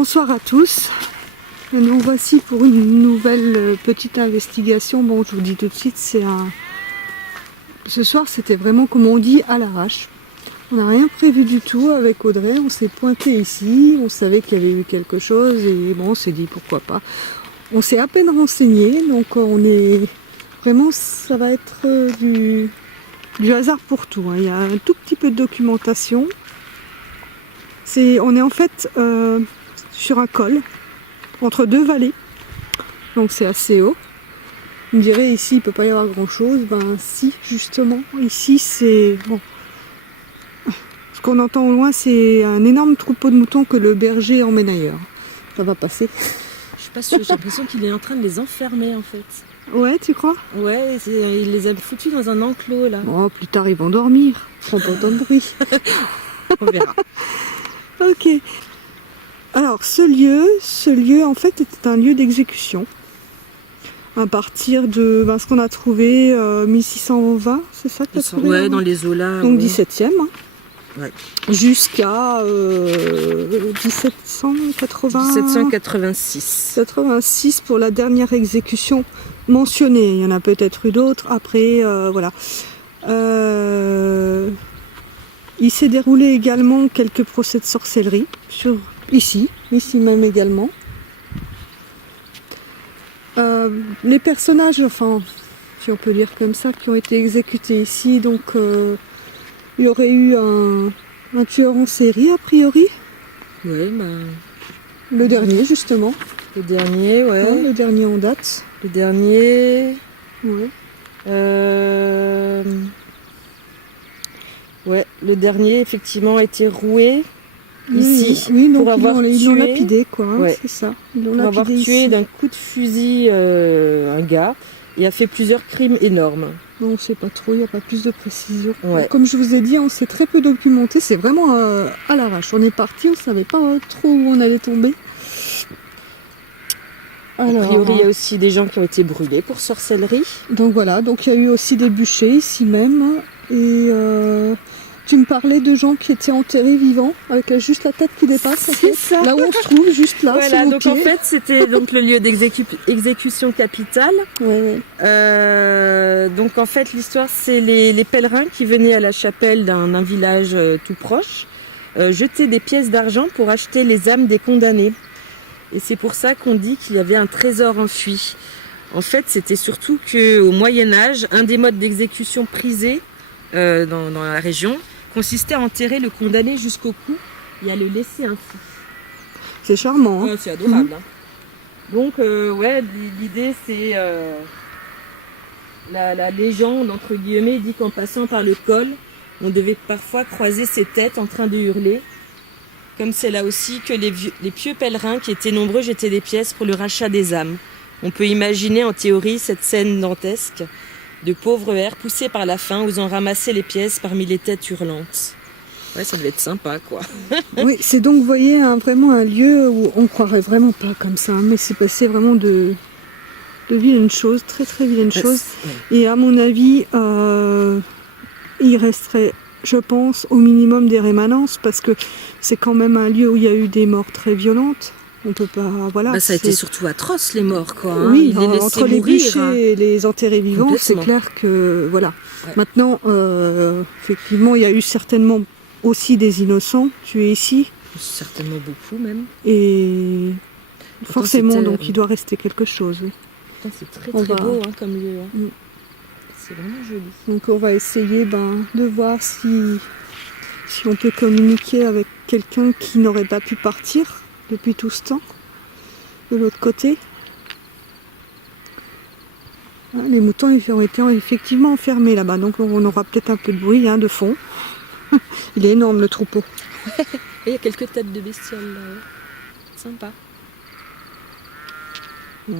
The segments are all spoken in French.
Bonsoir à tous. Nous voici pour une nouvelle petite investigation. Bon, je vous dis tout de suite, ce soir c'était vraiment, comme on dit, à l'arrache. On n'a rien prévu du tout avec Audrey. On s'est pointé ici, on savait qu'il y avait eu quelque chose et bon, on s'est dit pourquoi pas. On s'est à peine renseigné, donc on est vraiment, ça va être du hasard pour tout. Il y a un tout petit peu de documentation. On est en fait sur un col entre deux vallées, donc c'est assez haut. On dirait ici il peut pas y avoir grand chose. Ben si, justement ici c'est bon. Ce qu'on entend au loin, c'est un énorme troupeau de moutons que le berger emmène ailleurs. Ça va passer. Je suis pas sûre, j'ai l'impression qu'il est en train de les enfermer en fait. Ouais, tu crois? Ouais, il les a foutus dans un enclos là. Oh, plus tard ils vont dormir. Ils font pas autant de bruit. On verra. Ok. Alors ce lieu en fait était un lieu d'exécution. À partir de ce qu'on a trouvé 1620, c'est ça que tu as trouvé? Ouais, dans les eaux là. Donc ouais. 17e. Hein. Ouais. Jusqu'à 1786 pour la dernière exécution mentionnée. Il y en a peut-être eu d'autres. Après, voilà. Il s'est déroulé également quelques procès de sorcellerie ici même également. Les personnages, enfin, si on peut dire comme ça, qui ont été exécutés ici, donc il y aurait eu un tueur en série a priori. Ouais, le dernier justement. Le dernier, ouais. Ouais, le dernier en date. Le dernier. Ouais. Ouais, le dernier effectivement a été roué ici. Oui, donc pour avoir ils l'ont lapidé quoi, hein, ouais. c'est ça. Ils l'ont pour avoir lapidé tué ici. d'un coup de fusil un gars et a fait plusieurs crimes énormes. Non, on ne sait pas trop, il n'y a pas plus de précision. Ouais. Comme je vous ai dit, on s'est très peu documenté, c'est vraiment à l'arrache. On est parti, on ne savait pas trop où on allait tomber. Alors, a priori, il y a aussi des gens qui ont été brûlés pour sorcellerie. Donc voilà, donc il y a eu aussi des bûchers ici même. Et tu me parlais de gens qui étaient enterrés vivants, avec juste la tête qui dépasse. En fait. Ça. Là où on se trouve, juste là, voilà, sur nos donc pieds. en fait, c'était donc le lieu d'exécution capitale. Ouais. Donc en fait, l'histoire, c'est les pèlerins qui venaient à la chapelle d'un village tout proche, jeter des pièces d'argent pour acheter les âmes des condamnés. Et c'est pour ça qu'on dit qu'il y avait un trésor enfui. En fait, c'était surtout qu'au Moyen-Âge, un des modes d'exécution prisés dans la région consistait à enterrer le condamné jusqu'au cou et à le laisser ainsi. C'est charmant. Hein. C'est adorable. Hein. Donc, ouais, l'idée, c'est... la légende, entre guillemets, dit qu'en passant par le col, on devait parfois croiser ses têtes en train de hurler. Comme c'est là aussi que les pieux pèlerins, qui étaient nombreux, jetaient des pièces pour le rachat des âmes. On peut imaginer en théorie cette scène dantesque de pauvres hères poussés par la faim, osant ramasser les pièces parmi les têtes hurlantes. Ouais, ça devait être sympa, quoi. Oui, c'est donc, vous voyez, vraiment un lieu où on croirait vraiment pas comme ça, mais c'est passé vraiment de vilaines choses, très très vilaines choses. Ouais. Et à mon avis, il resterait, je pense, au minimum des rémanences, parce que c'est quand même un lieu où il y a eu des morts très violentes. On peut pas, voilà. Ça a été surtout atroce, les morts, quoi. Hein. Oui, entre les bûchers et les enterrés vivants, c'est clair que, voilà. Ouais. Maintenant, effectivement, il y a eu certainement aussi des innocents tués ici. Certainement beaucoup, même. Et forcément, donc, il doit rester quelque chose. Oui. C'est très très beau hein, comme lieu. Hein. C'est vraiment joli. Donc, on va essayer de voir si on peut communiquer avec quelqu'un qui n'aurait pas pu partir depuis tout ce temps, de l'autre côté. Les moutons ont été effectivement enfermés là-bas, donc on aura peut-être un peu de bruit de fond. Il est énorme le troupeau. Il y a quelques têtes de bestioles là. Sympa.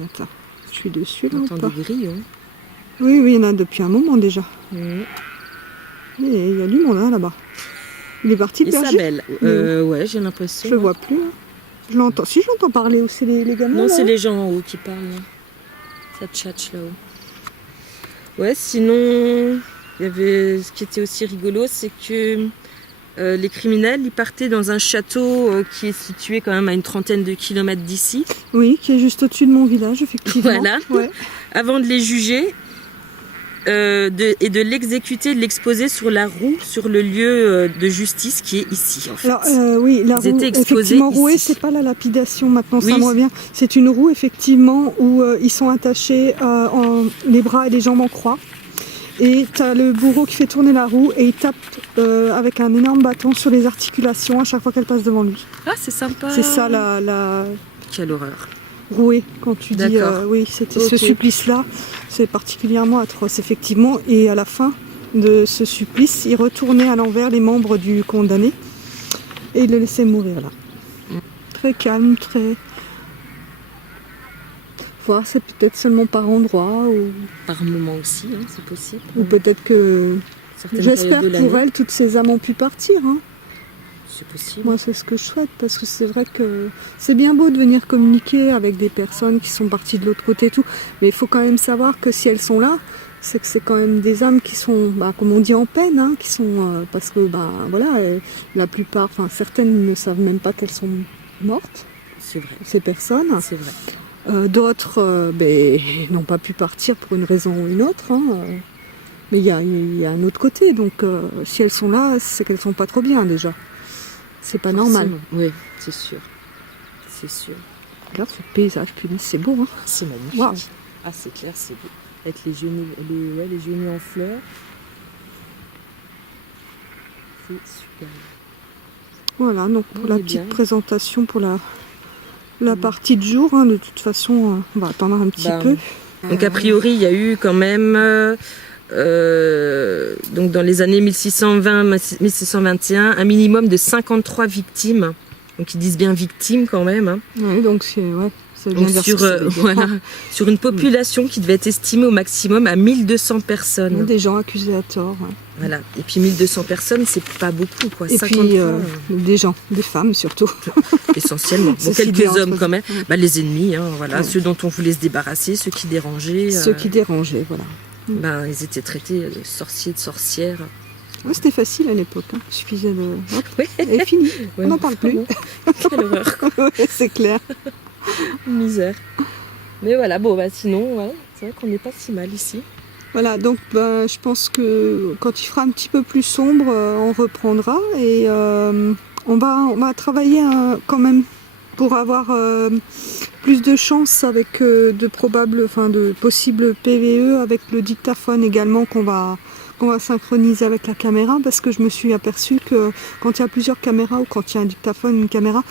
Attends, je suis dessus là. On entend des grillons. Oui, il y en a depuis un moment déjà. Il y a du monde là-bas. Il est parti le berger. Isabelle, ouais, j'ai l'impression. Je le vois plus. Je l'entends. Si, je l'entends parler aussi les gamins. Non, c'est les gens en haut qui parlent. Ça tchatche là-haut. Ouais, sinon, il y avait ce qui était aussi rigolo, c'est que Les criminels, ils partaient dans un château qui est situé quand même à une trentaine de kilomètres d'ici. Oui, qui est juste au-dessus de mon village, effectivement. Voilà. Ouais. Avant de les juger et de l'exécuter, de l'exposer sur la roue, sur le lieu de justice qui est ici, en fait. Alors, oui, la Ils roue, étaient exposés effectivement, rouée, ici. c'est pas la lapidation, maintenant, Oui. ça me revient. C'est une roue, effectivement, où ils sont attachés les bras et les jambes en croix. Et tu as le bourreau qui fait tourner la roue et il tape avec un énorme bâton sur les articulations à chaque fois qu'elle passe devant lui. Ah, c'est sympa. C'est ça la Quelle horreur. rouée, quand tu dis oui, c'était ce supplice-là, c'est particulièrement atroce, effectivement. Et à la fin de ce supplice, il retournait à l'envers les membres du condamné et il le laissait mourir là. Très calme, très... Voir, c'est peut-être seulement par endroit ou Par moment aussi, hein, c'est possible. ou peut-être que... Certaines J'espère périodes de pour l'année, elle, toutes ces âmes ont pu partir. Hein. c'est possible. Moi, c'est ce que je souhaite, parce que c'est vrai que c'est bien beau de venir communiquer avec des personnes qui sont parties de l'autre côté et tout, mais il faut quand même savoir que si elles sont là, c'est que c'est quand même des âmes qui sont, comme on dit, en peine, hein, qui sont, parce que, voilà, la plupart, enfin certaines ne savent même pas qu'elles sont mortes, C'est vrai. ces personnes. C'est vrai. D'autres n'ont pas pu partir pour une raison ou une autre, hein, mais il y a un autre côté, donc si elles sont là, c'est qu'elles sont pas trop bien déjà. C'est pas normal. Oui, c'est sûr. C'est sûr. Regarde ce paysage, punaise, c'est beau. Hein. C'est magnifique. Waouh. Ah, c'est clair, c'est beau. Avec les genoux, les genoux en fleurs. C'est super. Voilà, donc pour On la est petite bien. présentation pour la partie de jour, hein, de toute façon, on va attendre un petit peu. Donc a priori, il y a eu quand même, donc dans les années 1620-1621, un minimum de 53 victimes. Donc ils disent bien victimes quand même. Hein. Oui, donc ça veut Donc, dire sur, ce que ça veut dire. voilà, sur une population qui devait être estimée au maximum à 1200 personnes. Des gens accusés à tort. Ouais. Voilà. Et puis 1200 personnes, c'est pas beaucoup, quoi. Et 53, puis des gens, des femmes surtout. essentiellement. Bon, C'est quelques ciblé hommes entre quand même. eux. Les ennemis, hein, voilà, Ouais. ceux dont on voulait se débarrasser, ceux qui dérangeaient. Ceux qui dérangeaient, voilà. Ils étaient traités de sorciers, de sorcières. Ouais, c'était facile à l'époque, hein. Il suffisait de... Hop, Ouais. et fini, Ouais, on n'en parle plus. bon. Quelle horreur, quoi. Ouais, c'est clair. Misère. Mais voilà, sinon, ouais, c'est vrai qu'on n'est pas si mal ici. Voilà, donc je pense que quand il fera un petit peu plus sombre, on reprendra et on va travailler quand même pour avoir plus de chance avec de possibles PVE avec le dictaphone également qu'on va synchroniser avec la caméra, parce que je me suis aperçue que quand il y a plusieurs caméras ou quand il y a un dictaphone, une caméra,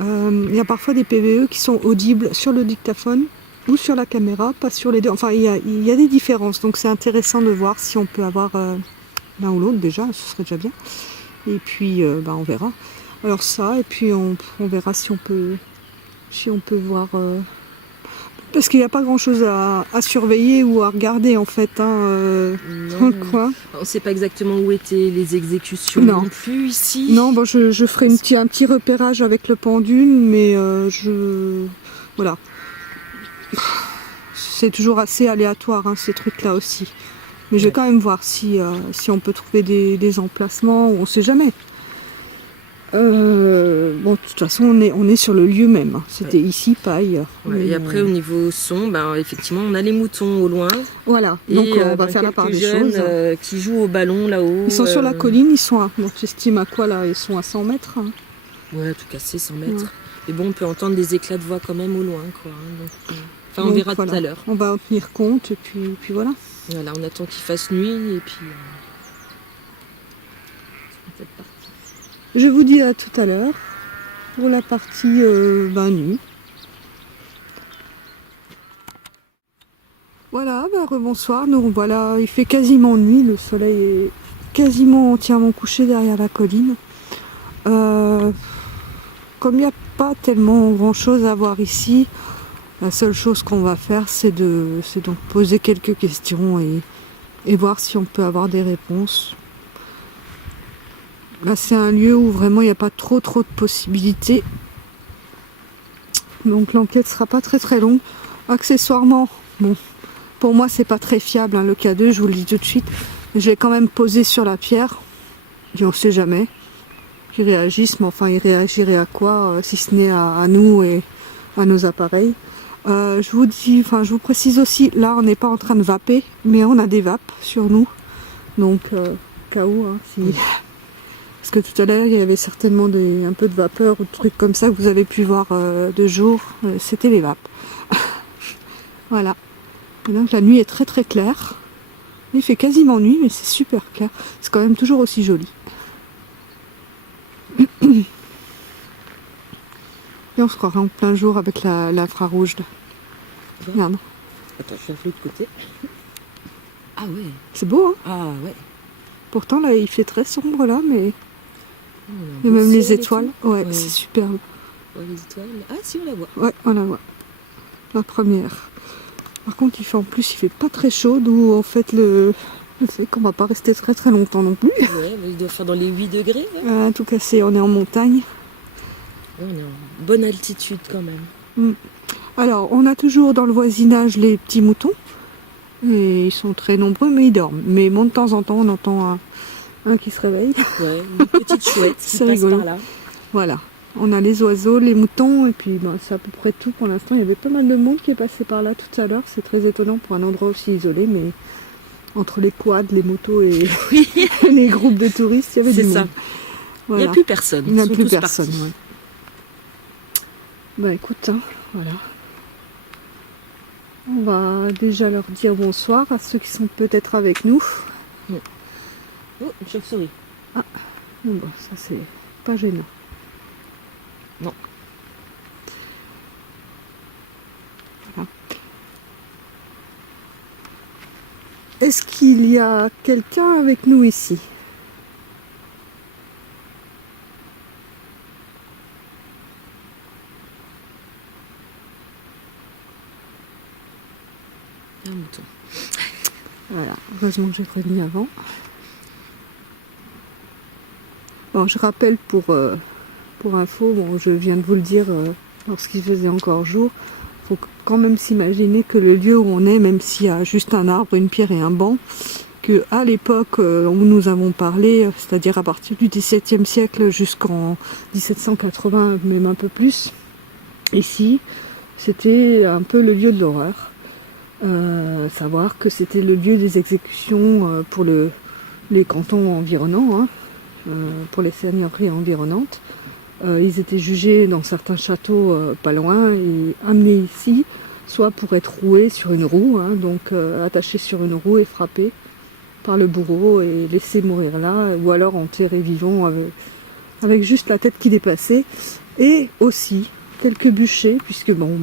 il y a parfois des PVE qui sont audibles sur le dictaphone ou sur la caméra, pas sur les deux. Enfin, il y a des différences, donc c'est intéressant de voir si on peut avoir l'un ou l'autre déjà, ce serait déjà bien. Et puis, on verra. Alors ça, et puis on verra si on peut voir... Parce qu'il n'y a pas grand-chose à surveiller ou à regarder en fait. Hein, Non. quoi. On ne sait pas exactement où étaient les exécutions Non. non plus ici. Non, je ferai un petit repérage avec le pendule, mais voilà. C'est toujours assez aléatoire, hein, ces trucs-là aussi. Mais je vais quand même voir si on peut trouver des emplacements, on ne sait jamais. De toute façon, on est sur le lieu même. Hein. C'était ici, pas ailleurs. Ouais, et après, au niveau son, effectivement, on a les moutons au loin. Voilà, donc Et, on va faire la part des jeunes, choses. qui jouent au ballon là-haut. Ils sont sur la colline, ils sont j'estime à quoi là? Ils sont à 100 mètres. Hein. Ouais, tout cassé, 100 mètres. Ouais. Et bon, on peut entendre des éclats de voix quand même au loin, quoi. Hein, on Donc, verra voilà. tout à l'heure. On va en tenir compte, et puis voilà. Voilà, on attend qu'il fasse nuit, et puis... c'est parti. Je vous dis à tout à l'heure pour la partie nuit. Voilà, rebonsoir. Nous voilà, il fait quasiment nuit, le soleil est quasiment entièrement couché derrière la colline. Comme il n'y a pas tellement grand chose à voir ici, la seule chose qu'on va faire, c'est donc poser quelques questions et voir si on peut avoir des réponses. Là, c'est un lieu où vraiment il n'y a pas trop de possibilités. Donc l'enquête sera pas très très longue. Accessoirement, pour moi c'est pas très fiable, hein, le K2, je vous le dis tout de suite. Je l'ai quand même posé sur la pierre. Et on sait jamais. qui réagissent, mais enfin ils réagiraient à quoi, si ce n'est à nous et à nos appareils. Je vous précise aussi, là on n'est pas en train de vaper, mais on a des vapes sur nous, donc cas où, hein, si... Parce que tout à l'heure il y avait certainement un peu de vapeur ou de trucs comme ça que vous avez pu voir de jour, c'était les vapes. Voilà. Et donc la nuit est très très claire. Il fait quasiment nuit, mais c'est super clair. C'est quand même toujours aussi joli. Et on se croirait en plein jour avec l'infrarouge là. Regarde. Attends, je suis de l'autre côté. Ah ouais. C'est beau, hein? Ah ouais. Pourtant là il fait très sombre là, mais... Oh, Et même les étoiles. Ouais, ouais. c'est superbe. Ouais, les étoiles. Ah si, on la voit. Ouais, on la voit. La première. Par contre, il fait pas très chaud, d'où en fait le fait qu'on va pas rester très très longtemps non plus. Ouais, mais il doit faire dans les 8 degrés. Hein. Tout cas, on est en montagne. Ouais, on est en bonne altitude quand même. Alors, on a toujours dans le voisinage les petits moutons. Et ils sont très nombreux, mais ils dorment. Mais bon, de temps en temps, on entend un qui se réveille. Ouais, une petite chouette qui C'est passe rigolo. par là. Voilà. On a les oiseaux, les moutons, et puis c'est à peu près tout pour l'instant. Il y avait pas mal de monde qui est passé par là tout à l'heure. C'est très étonnant pour un endroit aussi isolé, mais entre les quads, les motos et les groupes de touristes, il y avait du monde. C'est ça. Voilà. Il n'y a plus personne. Il n'y a plus personne. Ouais. Bah écoute, hein, voilà. On va déjà leur dire bonsoir à ceux qui sont peut-être avec nous. Oh, une chauve-souris. Ah, bon, ça c'est pas gênant. Non. Voilà. Est-ce qu'il y a quelqu'un avec nous ici? Un mouton. Voilà, heureusement que j'ai prévenu avant. Bon, je rappelle pour info, bon, je viens de vous le dire lorsqu'il faisait encore jour, il faut quand même s'imaginer que le lieu où on est, même s'il y a juste un arbre, une pierre et un banc, que à l'époque où nous avons parlé, c'est-à-dire à partir du XVIIe siècle jusqu'en 1780, même un peu plus, ici, c'était un peu le lieu de l'horreur. Savoir que c'était le lieu des exécutions pour les cantons environnants, hein, pour les seigneuries environnantes. Ils étaient jugés dans certains châteaux pas loin et amenés ici, soit pour être roués sur une roue, hein, donc attachés sur une roue et frappés par le bourreau et laissés mourir là, ou alors enterrés vivants avec juste la tête qui dépassait. Et aussi quelques bûchers, puisque bon,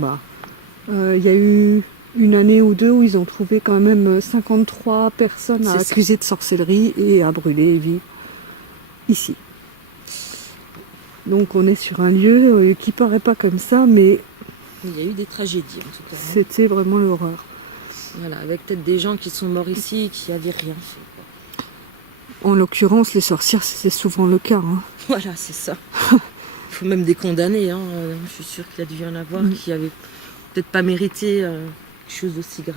y a eu une année ou deux où ils ont trouvé quand même 53 personnes accusées de sorcellerie et à brûler vives ici. Donc on est sur un lieu qui paraît pas comme ça, mais il y a eu des tragédies en tout cas. C'était vraiment l'horreur. Voilà, avec peut-être des gens qui sont morts ici et qui n'avaient rien fait. En l'occurrence, les sorcières, c'est souvent le cas. Hein. Voilà, c'est ça. Il faut même des condamnés. Hein. Je suis sûre qu'il y a dû y en avoir qui avaient peut-être pas mérité quelque chose d'aussi grave.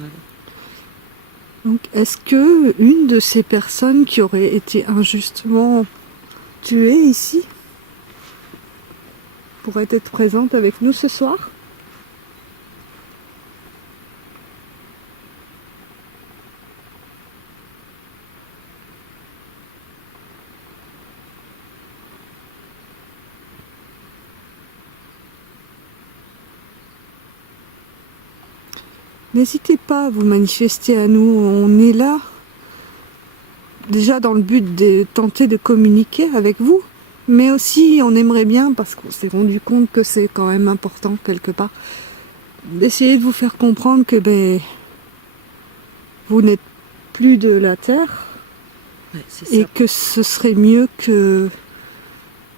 Donc, est-ce que une de ces personnes qui aurait été injustement tuée ici pourrait être présente avec nous ce soir ? N'hésitez pas à vous manifester à nous, on est là déjà dans le but de tenter de communiquer avec vous, mais aussi on aimerait bien, parce qu'on s'est rendu compte que c'est quand même important quelque part, d'essayer de vous faire comprendre que vous n'êtes plus de la Terre, et que ce serait mieux que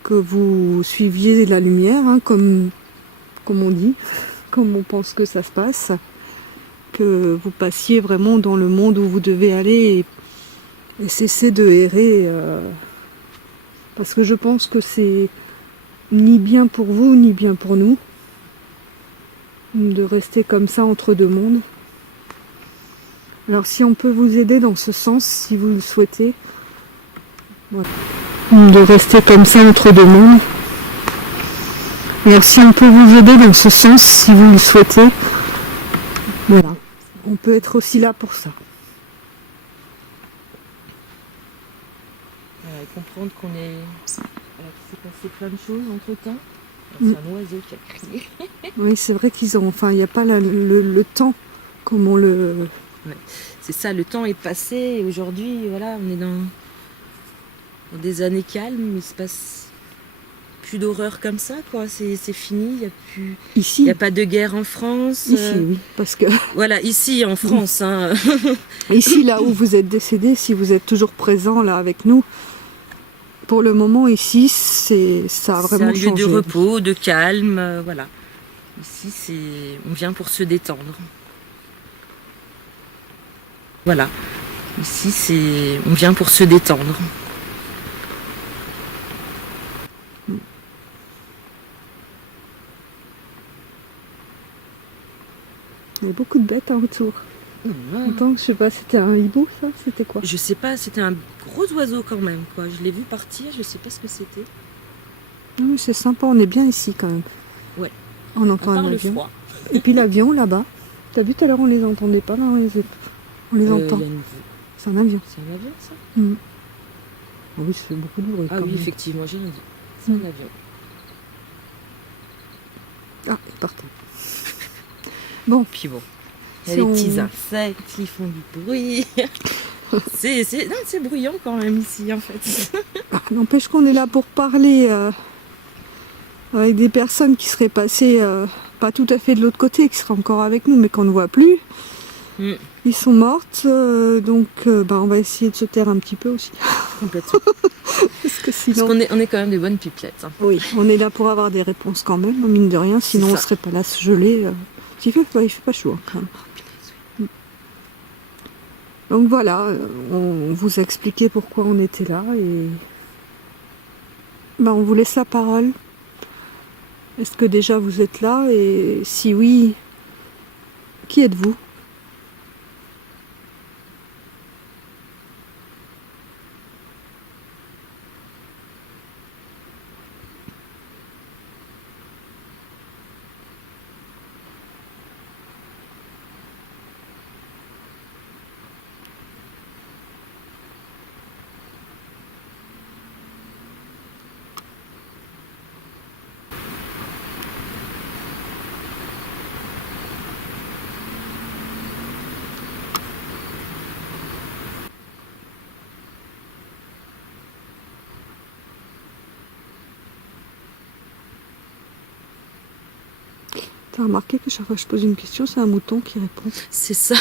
vous suiviez la lumière, hein, comme on dit, comme on pense que ça se passe. Que vous passiez vraiment dans le monde où vous devez aller et cesser de errer parce que je pense que c'est ni bien pour vous ni bien pour nous de rester comme ça entre deux mondes. Alors si on peut vous aider dans ce sens, si vous le souhaitez, voilà. de rester comme ça entre deux mondes. Et si on peut vous aider dans ce sens, si vous le souhaitez, voilà, on peut être aussi là pour ça. Voilà, et comprendre qu'on est... Voilà, qu'il s'est passé plein de choses entre temps. C'est un oiseau qui a crié. Oui, c'est vrai qu'ils ont, enfin, il n'y a pas le temps comme on le... Ouais. C'est ça, le temps est passé et aujourd'hui, voilà, on est dans des années calmes, il se passe plus d'horreur comme ça, quoi. C'est fini, il n'y a plus... Ici. Il n'y a pas de guerre en France. Ici, oui, parce que... Voilà, ici en France. Hein. Ici, là où vous êtes décédé, si vous êtes toujours présent là avec nous, pour le moment ici, ça a vraiment changé. C'est un lieu de repos, de calme, voilà. Ici, on vient pour se détendre. Voilà. Ici, on vient pour se détendre. Il y a beaucoup de bêtes en retour. Attends, je sais pas, c'était un hibou ça? C'était quoi? Je sais pas, c'était un gros oiseau quand même, quoi. Je l'ai vu partir, je sais pas ce que c'était. Oui, c'est sympa, on est bien ici quand même. Ouais. On entend un avion. Et puis l'avion là-bas. T'as vu tout à l'heure, on les entendait pas, là, on les entend. C'est un avion. C'est un avion, ça? Oh oui, ça fait beaucoup de bruit. Ah oui, effectivement, j'ai rien dit. C'est un avion. Ah, il est parti. Bon. Puis bon. Il y a les petits insectes qui font du bruit. C'est bruyant quand même ici, en fait. N'empêche qu'on est là pour parler avec des personnes qui seraient passées pas tout à fait de l'autre côté, qui seraient encore avec nous, mais qu'on ne voit plus. Ils sont mortes, donc on va essayer de se taire un petit peu aussi. Complètement. Parce qu'on est quand même des bonnes pipelettes. Hein. Oui, on est là pour avoir des réponses quand même, mine de rien, sinon on ne serait pas là se geler. Il fait pas chaud hein, quand même. Donc voilà, on vous a expliqué pourquoi on était là et on vous laisse la parole. Est-ce que déjà vous êtes là et si oui, qui êtes-vous? T'as remarqué que chaque fois que je pose une question, c'est un mouton qui répond. C'est ça.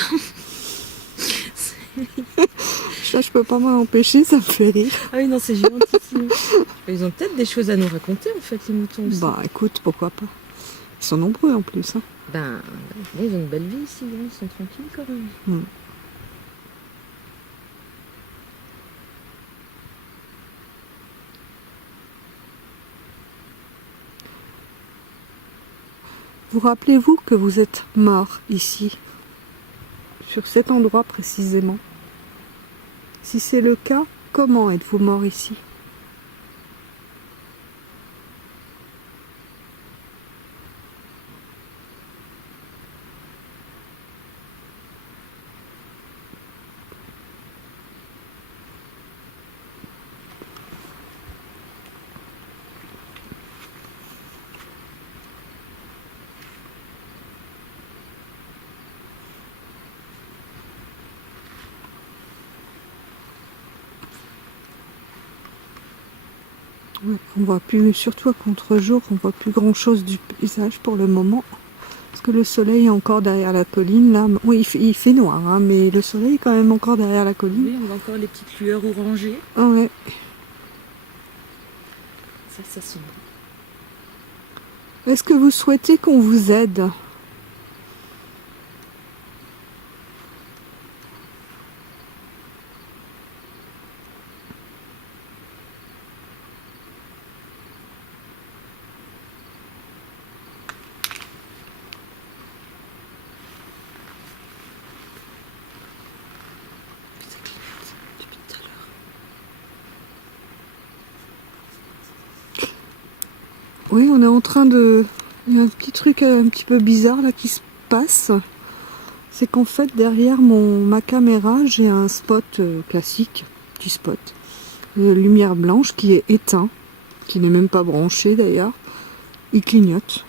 Là, je peux pas m'en empêcher, ça me fait rire. Ah oui, non, c'est gigantissime. Ils ont peut-être des choses à nous raconter, en fait, les moutons aussi. Bah, écoute, pourquoi pas. Ils sont nombreux en plus. Hein. Ils ont une belle vie ici, hein. Ils sont tranquilles quand même. Vous rappelez-vous que vous êtes mort ici, sur cet endroit précisément? Si c'est le cas, comment êtes-vous mort ici? Ouais, on voit plus, surtout à contre-jour, on voit plus grand-chose du paysage pour le moment. Parce que le soleil est encore derrière la colline, là. Oui, il fait noir, hein, mais le soleil est quand même encore derrière la colline. Oui, on voit encore les petites lueurs orangées. Ah ouais. Ça sonne. Est-ce que vous souhaitez qu'on vous aide ? Oui, on est en train de... Il y a un petit truc un petit peu bizarre là qui se passe. C'est qu'en fait, derrière ma caméra, j'ai un spot classique, petit spot, lumière blanche qui est éteint, qui n'est même pas branché d'ailleurs. Il clignote.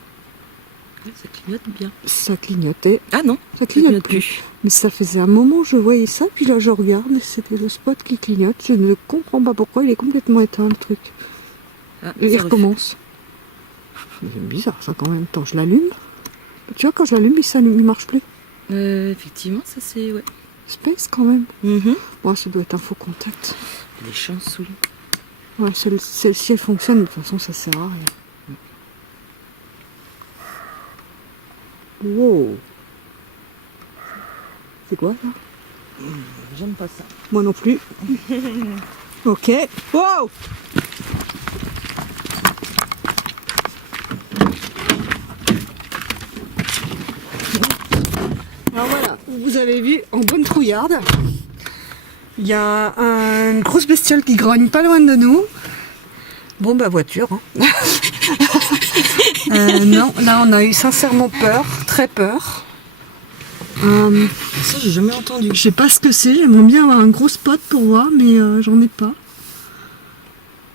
Ça clignote bien. Ça clignotait. Ah non, Ça clignote plus. Mais ça faisait un moment je voyais ça, puis là je regarde et c'était le spot qui clignote. Je ne comprends pas pourquoi, il est complètement éteint le truc. Ah, Et il recommence. C'est bizarre ça quand même. Attends, je l'allume. Tu vois, quand je l'allume, il s'allume, il marche plus. Effectivement, ça c'est... Ouais. Space quand même. Mm-hmm. Bon, ça doit être un faux contact. Des chances, oui. Ouais, celle-ci elle fonctionne, de toute façon ça sert à rien. Wow. C'est quoi ça? J'aime pas ça. Moi non plus. Ok. Wow. Alors voilà, vous avez vu en bonne trouillarde, il y a une grosse bestiole qui grogne pas loin de nous. Bon bah voiture. Hein. Non, là on a eu sincèrement peur, très peur. Ça j'ai jamais entendu. Je sais pas ce que c'est, j'aimerais bien avoir un gros spot pour voir, mais j'en ai pas.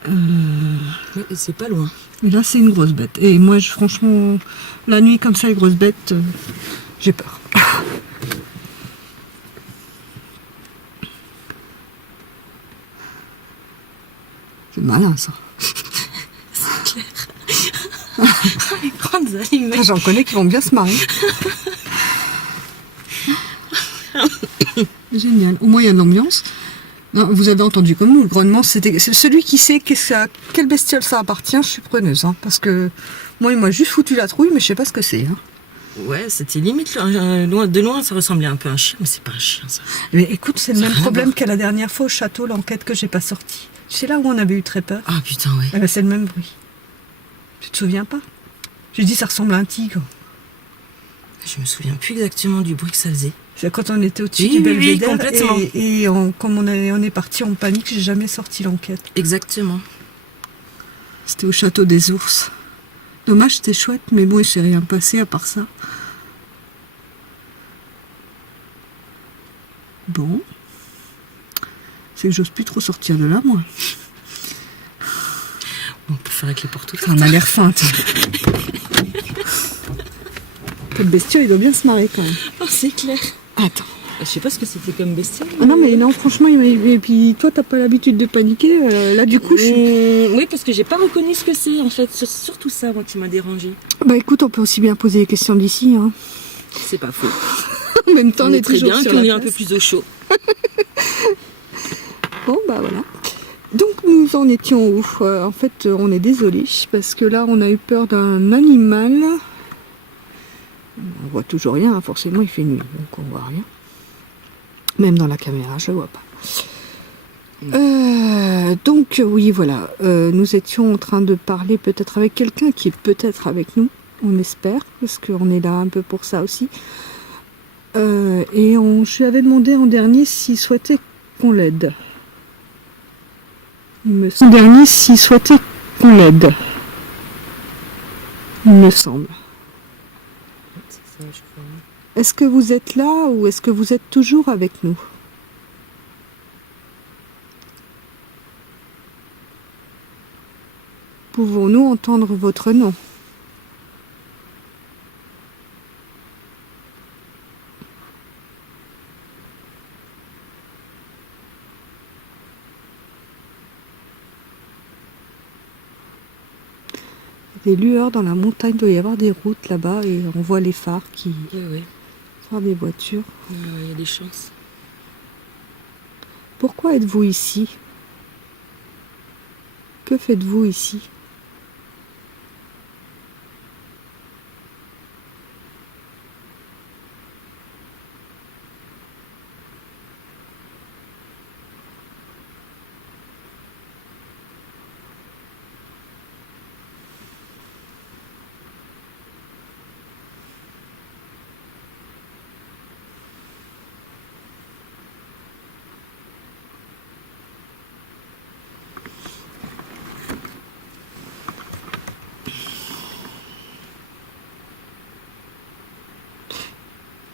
Mais c'est pas loin. Mais là c'est une grosse bête. Et moi franchement, la nuit comme ça, les grosses bêtes, j'ai peur. C'est malin ça. C'est clair. Les grandes allumées. J'en connais qui vont bien se marrer. Génial. Au moins il y a une ambiance. Non, vous avez entendu comme nous, le grognement, c'est celui qui sait quelle bestiole ça appartient, je suis preneuse. Hein, parce que moi, il m'a juste foutu la trouille, mais je sais pas ce que c'est. Hein. Ouais, c'était limite, de loin, ça ressemblait un peu à un chien, mais c'est pas un chien, ça. Mais écoute, c'est le Ça même a rien à problème voir. qu'à la dernière fois au château, l'enquête que j'ai pas sortie. C'est là où on avait eu très peur. Ah putain, ouais. Eh ben, c'est le même bruit. Tu te souviens pas? J'ai dit ça ressemble à un tigre. Je me souviens plus exactement du bruit que ça faisait. C'est quand on était au-dessus Oui, du oui, oui, belvédère complètement. et comme on est parti en panique, j'ai jamais sorti l'enquête. Exactement. C'était au château des ours. Dommage, c'était chouette, mais bon, il s'est rien passé à part ça. Bon. C'est que j'ose plus trop sortir de là, moi. On peut faire avec les portes ouvertes. Ça en a l'air fin, tiens. Quel bestiole, il doit bien se marrer quand même. Oh, c'est clair. Attends. Je sais pas ce que c'était comme bestiole. Ah non, mais non, franchement, et puis toi, t'as pas l'habitude de paniquer. Là, du coup, Oui, parce que j'ai pas reconnu ce que c'est, en fait. C'est surtout ça, moi, qui m'a dérangé. Bah écoute, on peut aussi bien poser les questions d'ici. Hein. C'est pas faux. En même temps, On est très toujours bien, sur puis on la est un peu place. plus au chaud. Bon, bah voilà. Donc, nous en étions où? En fait, on est désolé parce que là, on a eu peur d'un animal. On voit toujours rien, hein, forcément, il fait nuit, donc on voit rien. Même dans la caméra, je ne vois pas. Donc, oui, voilà. Nous étions en train de parler peut-être avec quelqu'un qui est peut-être avec nous, on espère, parce qu'on est là un peu pour ça aussi. Et je lui avais demandé en dernier s'il souhaitait qu'on l'aide. En dernier, s'il souhaitait qu'on l'aide. Il me semble. C'est ça, je crois. Est-ce que vous êtes là ou est-ce que vous êtes toujours avec nous? Pouvons-nous entendre votre nom? Il y a des lueurs dans la montagne, il doit y avoir des routes là-bas et on voit les phares qui Oui. phares des voitures. Il y a des chances. Pourquoi êtes-vous ici? Que faites-vous ici?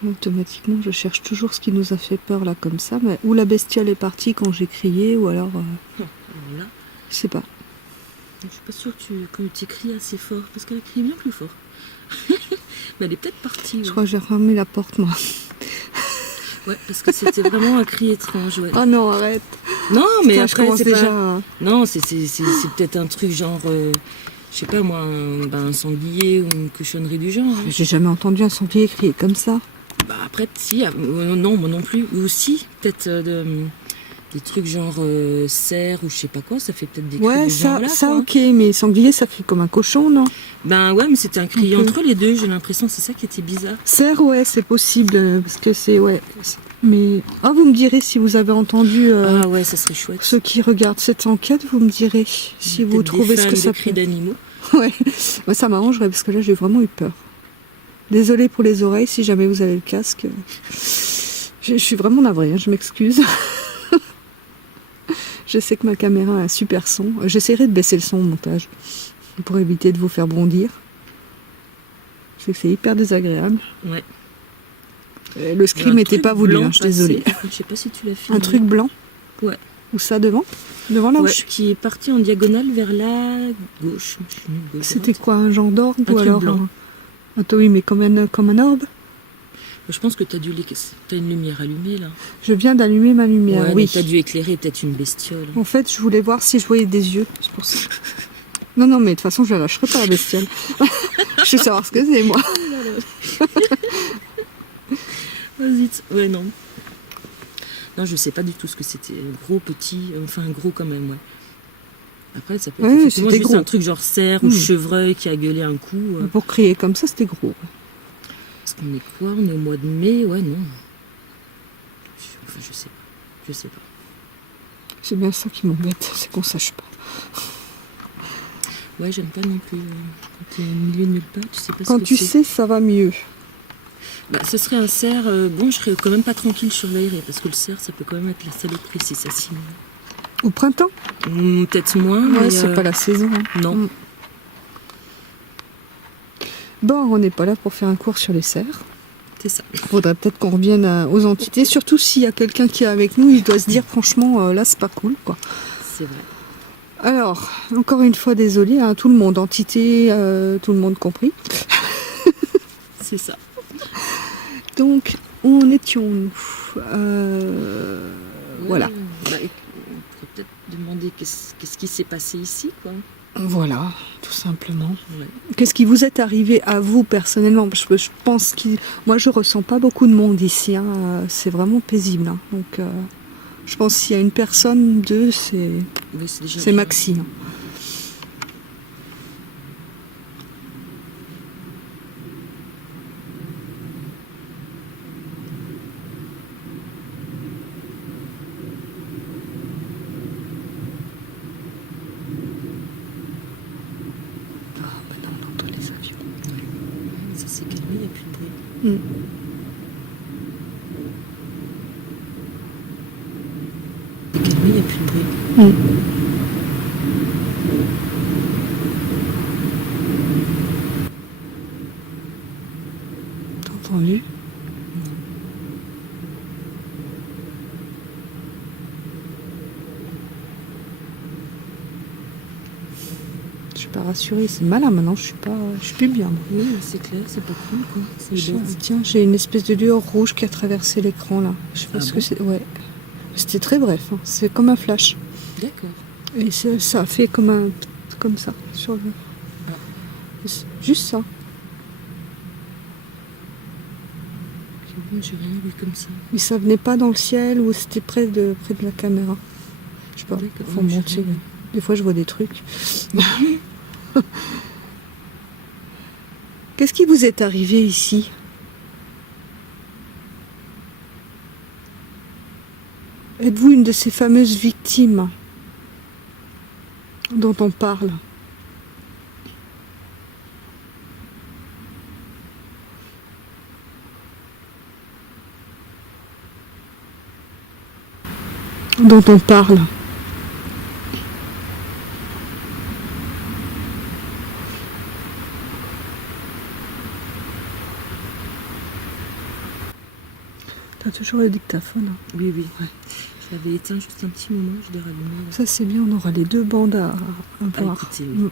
Automatiquement, je cherche toujours ce qui nous a fait peur là comme ça. Mais ou la bestiole est partie quand j'ai crié, ou alors... Alors là, je sais pas. je suis pas sûre que tu cries assez fort, parce qu'elle crie bien plus fort. Mais elle est peut-être partie. Je Ouais. crois que j'ai refermé la porte, moi. Ouais, parce que c'était vraiment un cri étrange. Ouais. Oh non, arrête. Non, mais Putain, je après, commence c'est déjà pas... à- Non, c'est peut-être un truc genre... je sais pas moi, un sanglier ou une cochonnerie du genre. Hein. J'ai jamais entendu un sanglier crier comme ça. Bah après, si, non, moi non plus. Ou aussi, peut-être des trucs genre cerf ou je sais pas quoi, ça fait peut-être des cris Ouais, de genre là, ça quoi. ok, mais sanglier, ça crie comme un cochon, non? Ben ouais, mais c'était un cri Ok. entre les deux, j'ai l'impression, c'est ça qui était bizarre. Cerf, ouais, c'est possible, parce que c'est... Ouais. Mais... Ah, vous me direz si vous avez entendu... Ah ouais, ça serait chouette. Ceux qui regardent cette enquête, vous me direz si vous Peut-être trouvez des ce fans que de ça cris peut. d'animaux. Ouais, moi ça m'arrangerait parce que là j'ai vraiment eu peur. Désolée pour les oreilles si jamais vous avez le casque. Je suis vraiment navrée, hein, je m'excuse. Je sais que ma caméra a un super son. J'essaierai de baisser le son au montage pour éviter de vous faire bondir. Je sais que c'est hyper désagréable. Ouais. Le scream n'était pas voulu, hein, je suis désolée. Je sais pas si tu l'as filmé. Un truc blanc. Ouais. Où ça devant? Devant là où Ouais, je- qui est parti en diagonale vers la gauche. Je suis nulle, gauche, C'était droite. quoi, un genre d'orbe Un ou truc alors blanc. Attends, oui, mais comme un orbe? Je pense que t'as une lumière allumée là. Je viens d'allumer ma lumière, Ouais, oui. donc t'as dû éclairer peut-être une bestiole. En fait, je voulais voir si je voyais des yeux, c'est pour ça. Non, non, mais de toute façon, je la lâcherai pas, la bestiole. Je veux savoir ce que c'est, moi. Vas-y. Ouais, non. Non, je sais pas du tout ce que c'était. Gros, petit, enfin gros quand même, ouais. Après, ça peut être Ouais, effectivement c'était juste gros. un truc genre cerf ou chevreuil qui a gueulé un coup. Pour crier comme ça, c'était gros. Parce qu'on est quoi? On est au mois de mai? Ouais, non. Enfin, je sais pas. Je sais pas. C'est bien ça qui m'embête, c'est qu'on sache pas. Ouais, j'aime pas non plus. Quand t'es au milieu de nulle part, tu sais pas Quand ce que tu c'est. sais, ça va mieux. Bah, ce serait un cerf. Bon, je serais quand même pas tranquille sur l'aéré parce que le cerf, ça peut quand même être la saloperie si ça s'y met. Au printemps? Peut-être moins, Ouais, mais c'est pas la saison. Hein. non. Mm. Bon, on n'est pas là pour faire un cours sur les cerfs. C'est ça. Faudrait peut-être qu'on revienne aux entités, surtout s'il y a quelqu'un qui est avec nous, il doit se dire franchement, là, c'est pas cool, quoi. C'est vrai. Alors, encore une fois, désolé, hein, tout le monde, entité, tout le monde compris. C'est ça. Donc, où en étions-nous Voilà. Bah, on pourrait peut-être demander qu'est-ce qui s'est passé ici, quoi. Voilà, tout simplement. Ouais. Qu'est-ce qui vous est arrivé à vous personnellement? Parce que je pense que moi, je ressens pas beaucoup de monde ici. Hein. C'est vraiment paisible. Hein. Donc, je pense qu'il y a une personne, deux, c'est Oui, c'est déjà c'est bien. maxi. Hein. Ah, maintenant, on entend les avions. Ça s'est calmé, il n'y a plus de bruit. Mm. C'est calmé, il n'y a plus de bruit. T'as entendu? Je suis pas rassurée, c'est malin maintenant, je suis plus bien. Moi. Oui, c'est clair, c'est pas cool, quoi. C'est bête. Tiens, j'ai une espèce de lueur rouge qui a traversé l'écran là. Je sais pas Ah ce bon que c'est. Ouais. C'était très bref, hein. C'est comme un flash. D'accord. Et ça a fait comme ça sur le. Ah. C'est juste ça. J'ai rien vu comme ça. Mais ça venait pas dans le ciel ou c'était près de la caméra. Je sais pas. D'accord, Faut j'ai monter. rien vu. Des fois je vois des trucs. Qu'est-ce qui vous est arrivé ici? Êtes-vous une de ces fameuses victimes dont on parle? Dont on parle. T'as toujours le dictaphone. Hein. Oui, oui. Ouais. Je l'avais éteint juste un petit moment, je l'ai rallumé. Ça c'est bien, on aura les deux bandes à voir. Écouter, oui.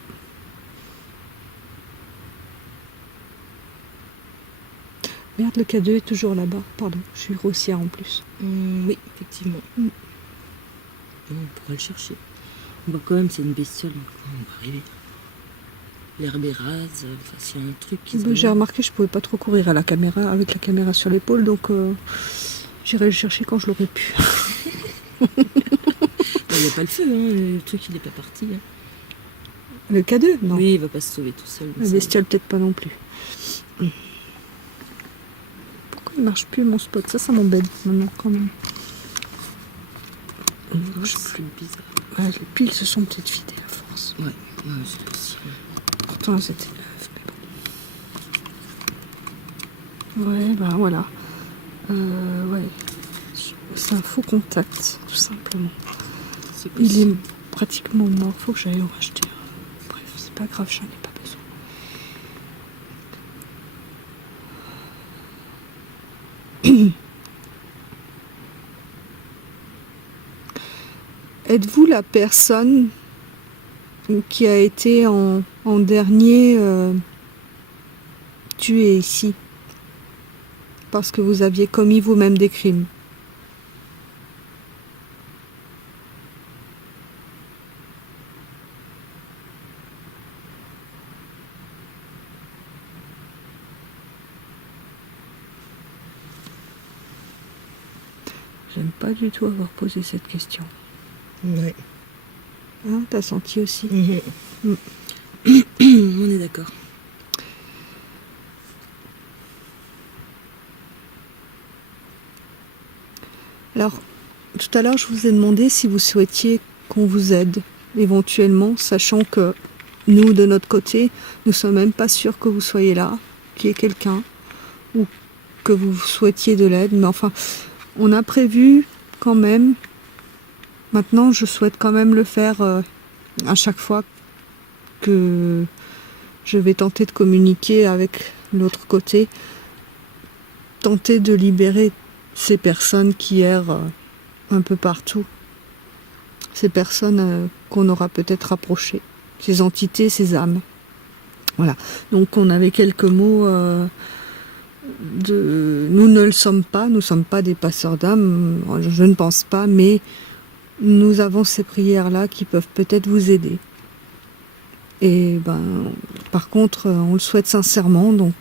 Merde, le K2 est toujours là-bas. Pardon, je suis grossière en plus. Oui, effectivement. On pourra le chercher. Bon, quand même, c'est une bestiole, donc on va arriver. L'herbe est rase, enfin, s'il y a un truc qui se J'ai remarqué que je pouvais pas trop courir à la caméra, avec la caméra sur l'épaule, donc j'irai le chercher quand je l'aurai pu. Il n'y a pas le feu, hein, le truc il n'est pas parti. Hein. Le K2 non. Oui, il va pas se sauver tout seul. La bestiole peut-être pas non plus. Pourquoi il marche plus mon spot? Ça m'embête maintenant quand même. C'est plus bizarre. Ouais, les piles se sont peut-être vidées à force. Ouais, c'est possible. Pourtant c'était neuf, mais bon. Ouais, bah voilà. Ouais. C'est un faux contact, tout simplement. Il est pratiquement mort, faut que j'aille en racheter un. Bref, c'est pas grave, j'en ai pas besoin. Êtes-vous la personne qui a été en dernier tuée ici parce que vous aviez commis vous-même des crimes? J'aime pas du tout avoir posé cette question. Ouais. Hein, t'as senti aussi? On est d'accord. Alors, tout à l'heure, je vous ai demandé si vous souhaitiez qu'on vous aide, éventuellement, sachant que nous, de notre côté, nous sommes même pas sûrs que vous soyez là, qu'il y ait quelqu'un, ou que vous souhaitiez de l'aide, mais enfin, on a prévu quand même. Maintenant, je souhaite quand même le faire à chaque fois que je vais tenter de communiquer avec l'autre côté, tenter de libérer ces personnes qui errent un peu partout, ces personnes qu'on aura peut-être rapprochées, ces entités, ces âmes. Voilà. Donc on avait quelques mots nous ne le sommes pas, nous ne sommes pas des passeurs d'âmes, je ne pense pas, mais nous avons ces prières-là qui peuvent peut-être vous aider. Et ben, par contre, on le souhaite sincèrement, donc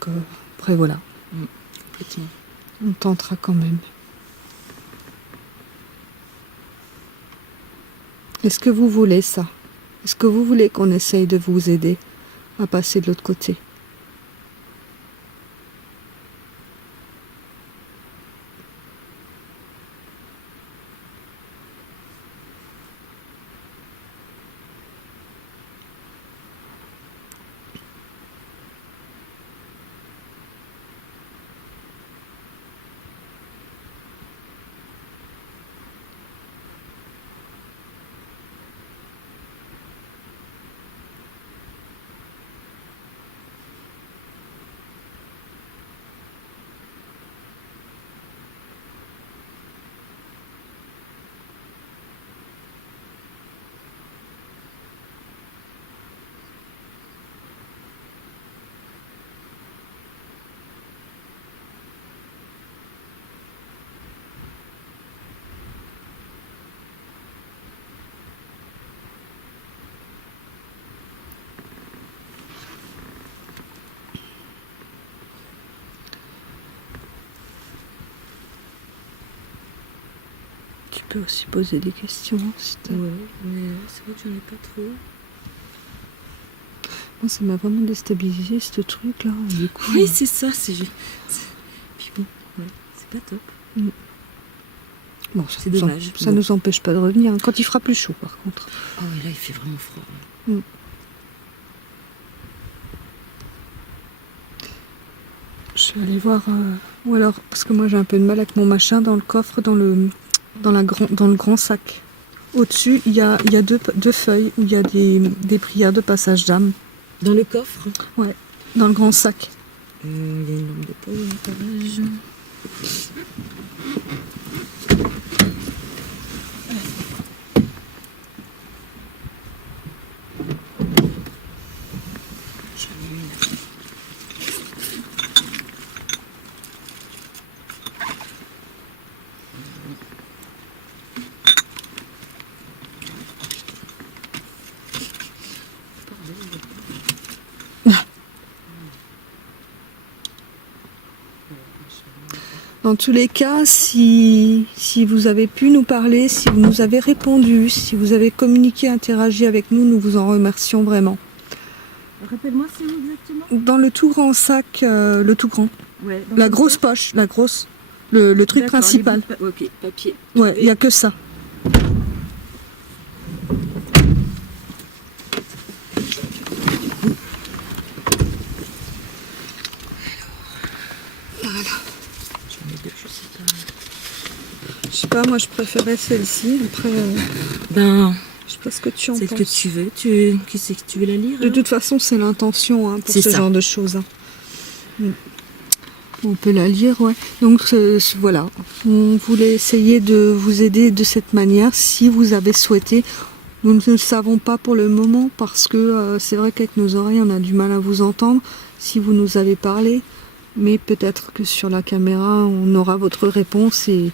après voilà. On tentera quand même. Est-ce que vous voulez ça? Est-ce que vous voulez qu'on essaye de vous aider à passer de l'autre côté? Tu peux aussi poser des questions. Si ouais, mais c'est vrai que j'en ai pas trop. Moi, ça m'a vraiment déstabilisé ce truc-là. Du coup, oui, c'est ça. Puis bon, ouais, c'est pas top. Bon, c'est dommage. Ça nous empêche pas de revenir. Quand il fera plus chaud, par contre. Ah oui, là, il fait vraiment froid. Je vais aller voir. Ou alors, parce que moi j'ai un peu de mal avec mon machin dans le coffre, dans le grand sac. Au-dessus, il y a deux feuilles où il y a des prières de passage d'âme. Dans le coffre? Ouais, dans le grand sac. Il y a une lampe de poche, un pavage. Dans tous les cas, si vous avez pu nous parler, si vous nous avez répondu, si vous avez communiqué, interagi avec nous, nous vous en remercions vraiment. Rappelle-moi, c'est où exactement? Dans le tout grand sac, le tout grand. Ouais, La grosse poche, la grosse. Le truc principal. Ok, papier. Ouais, il n'y a que ça. Voilà. Je sais pas, moi je préférais celle-ci. Après, Ben, je sais pas ce que tu en celle penses. que tu veux. Qui c'est que tu veux la lire? De toute façon, c'est l'intention hein, pour C'est ce ça. genre de choses. Hein. On peut la lire, ouais. Donc voilà, on voulait essayer de vous aider de cette manière si vous avez souhaité. Nous ne le savons pas pour le moment parce que c'est vrai qu'avec nos oreilles, on a du mal à vous entendre si vous nous avez parlé. Mais peut-être que sur la caméra, on aura votre réponse et